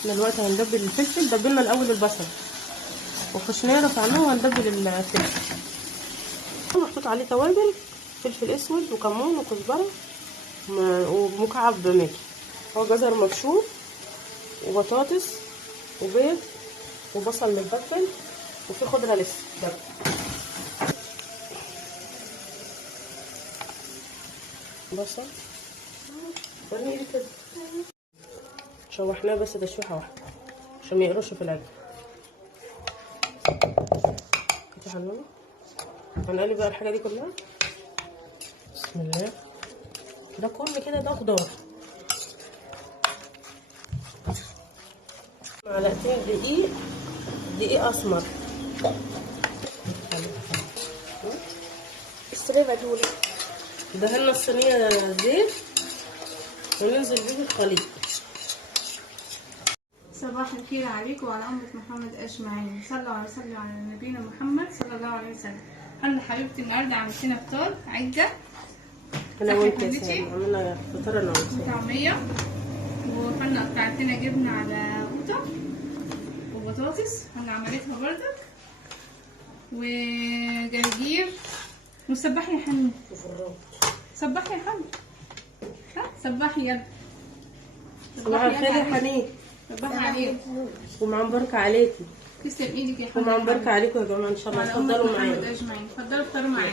احنا دلوقتي هندبل الفلفل. دبلنا الاول البصل وخشناه رفعناه وهندبل الفلفل. محطوط عليه توابل فلفل اسود وكمون وكزبره ومكعب ماجي. هو جزر مبشور وبطاطس وبيض وبصل متبل وفي خضره لسه بصل وريني كده. شوحناه بس تشويحه واحده عشان ما يقرش في العجل. هنقلب بقى الحاجه دي كلها. بسم الله. ده كل كده ده خضار. معلقتين دقيق اسمر. الصينيه بعدهولي. دهنا الصينيه زيت وننزل بيه بالخليط. صباح الخير عليكم وعلى أمة محمد أجمعين. صلوا على نبينا محمد صلى الله عليه وسلم. أنا حبيبتي النهارده عملت لنا فطار عجة. أنا وأنت عملنا فطار أنا وأنت. وطعمية وخلنا قطعت لنا جبنة على قوطة وبطاطس أنا عملتها بردك وجرجير. وسبحي يا حنين. سبحي يا حنين. سبحي يلا. صباح الخير يا حنين. صباح عليك ومع مباركة عليكي. تسلم ايدك يا حنين. ومع مباركة عليكم يا جماعة ان شاء الله. اتفضلوا معانا. اتفضلوا افطروا معانا.